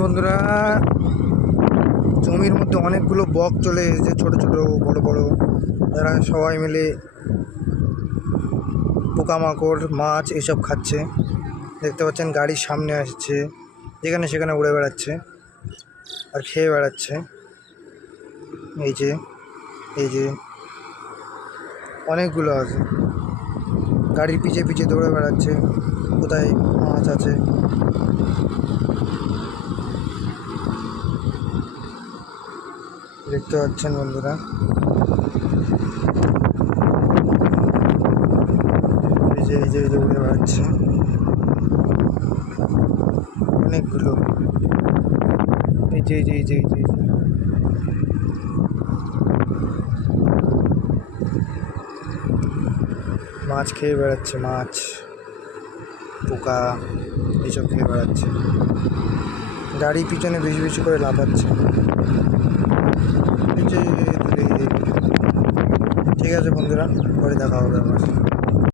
বন্ধুরা, জমির মধ্যে অনেকগুলো বক চলে এসেছে, ছোট ছোট বড় বড়। এরা সবাই মিলে পোকামাকড় মাছ এসব খাচ্ছে। দেখতে পাচ্ছেন গাড়ির সামনে আসছে, যেখানে সেখানে উড়ে বেড়াচ্ছে আর খেয়ে বেড়াচ্ছে। এই যে অনেকগুলো আছে, গাড়ির পিছে পিছে দৌড়ে বেড়াচ্ছে, কোথায় মাছ আছে। দেখতে পাচ্ছেন বন্ধুরা, এই যে উড়ে বেড়াচ্ছে অনেকগুলো। এই যে মাছ খেয়ে বেড়াচ্ছে, মাছ পোকা এইসব খেয়ে বেড়াচ্ছে। গাড়ি পিছনে বেশি বেশি করে লাফাচ্ছে। ঠিক আছে বন্ধুরা, পরে দেখা হবে আবার।